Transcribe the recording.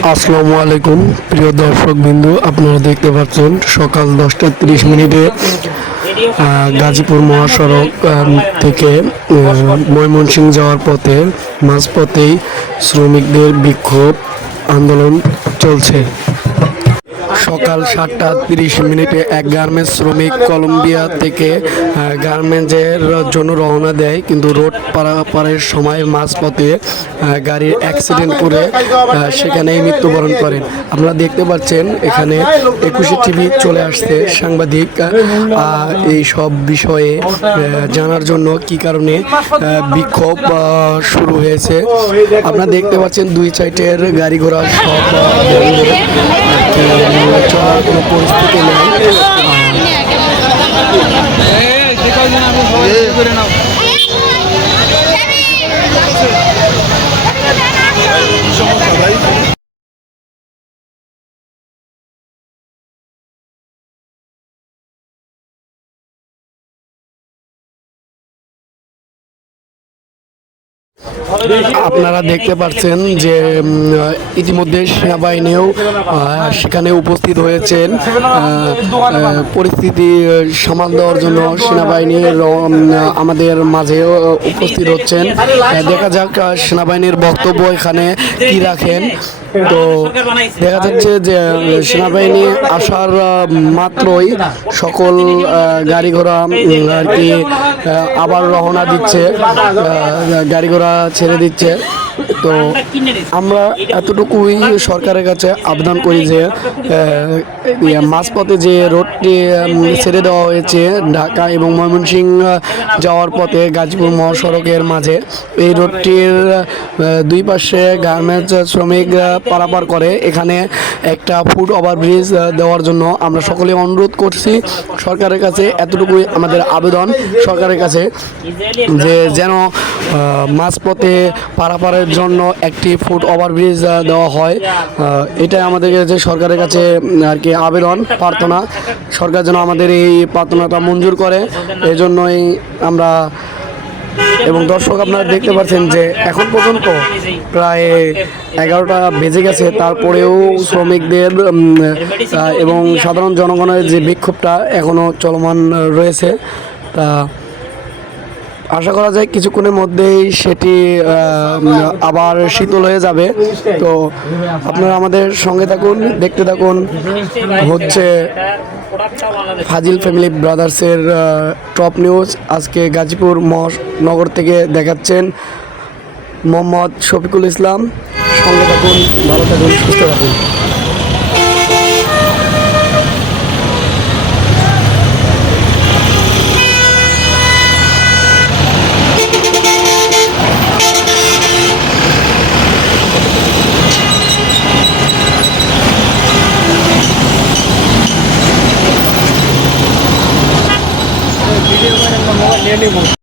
আসসালামু আলাইকুম, প্রিয় দর্শক বিন্দু আপনারা দেখতে পাচ্ছেন সকাল দশটা তিরিশ মিনিটে গাজীপুর মহাসড়ক থেকে ময়মনসিং ময়মনসিংহ যাওয়ার পথে, মাঝপথেই শ্রমিকদের বিক্ষোভ আন্দোলন চলছে। সকাল সাতটা তিরিশ মিনিটে এক গার্মেন্টস শ্রমিক কলম্বিয়া থেকে গার্মেন্টসের জন্য রওনা দেয়। কিন্তু রোড পারাপারের সময় মাঝপথে গাড়ির অ্যাক্সিডেন্ট করে সেখানেই মৃত্যুবরণ করেন। আপনারা দেখতে পাচ্ছেন, এখানে একুশে টিভি চলে আসছে। সাংবাদিক এই সব বিষয়ে জানার জন্য কি কারণে বিক্ষোভ শুরু হয়েছে। আপনারা দেখতে পাচ্ছেন, দুই সাইডের গাড়ি ঘোড়া সব চলার কোনো পরিস্থিতি নেই। আপনারা দেখতে পাচ্ছেন যে ইতিমধ্যে সেনাবাহিনীও সেখানে উপস্থিত হয়েছেন। পরিস্থিতি সামাল দেওয়ার জন্য সেনাবাহিনী আমাদের মাঝেও উপস্থিত হচ্ছেন। দেখা যাক সেনাবাহিনীর বক্তব্য এখানে কি রাখেন। তো দেখা যাচ্ছে যে, সেনাবাহিনী আসার মাত্রই সকল গাড়ি ঘোড়া আর কি আবার রওনা দিচ্ছে। গাড়ি ঘোড়া ছেড়ে দিচ্ছে। তো আমরা এতটুকুই সরকারের কাছে আবেদন করি যে মাঝপথে যে রোডটি ছেড়ে দেওয়া হয়েছে ঢাকা এবং ময়মনসিংহ যাওয়ার পথে গাজীপুর মহাসড়কের মাঝে এই রোডটির দুই পাশে গার্মেন্টস শ্রমিক আহ, পারাপার করে। এখানে একটা ফুট ওভারব্রিজ দেওয়ার জন্য আমরা সকলে অনুরোধ করছি সরকারের কাছে এতটুকুই আমাদের আবেদন সরকারের কাছে যে যেন মাঝপথে পারাপারের জন্য একটি ফুট ওভারব্রিজ দেওয়া হয়। এটাই আমাদের কাছে, সরকারের কাছে আর কি আবেদন, প্রার্থনা। সরকার যেন আমাদের এই প্রার্থনাটা মঞ্জুর করে। এই জন্যই আমরা, এবং দর্শক আপনারা দেখতে পাচ্ছেন যে এখন পর্যন্ত প্রায় এগারোটা বেজে গেছে। তারপরেও শ্রমিকদের এবং সাধারণ জনগণের যে বিক্ষোভটা এখনও চলমান রয়েছে, তা আশা করা যায় কিছুক্ষণের মধ্যেই সেটি আবার শীতল হয়ে যাবে। তো আপনারা আমাদের সঙ্গে থাকুন, দেখতে থাকুন। হচ্ছে ফাজিল ফ্যামিলি ব্রাদার্সের টপ নিউজ। আজকে গাজীপুর মহানগর থেকে দেখাচ্ছেন মোহাম্মদ শফিকুল ইসলাম। সঙ্গে থাকুন, ভালো থাকুন, সুস্থ থাকুন। nearly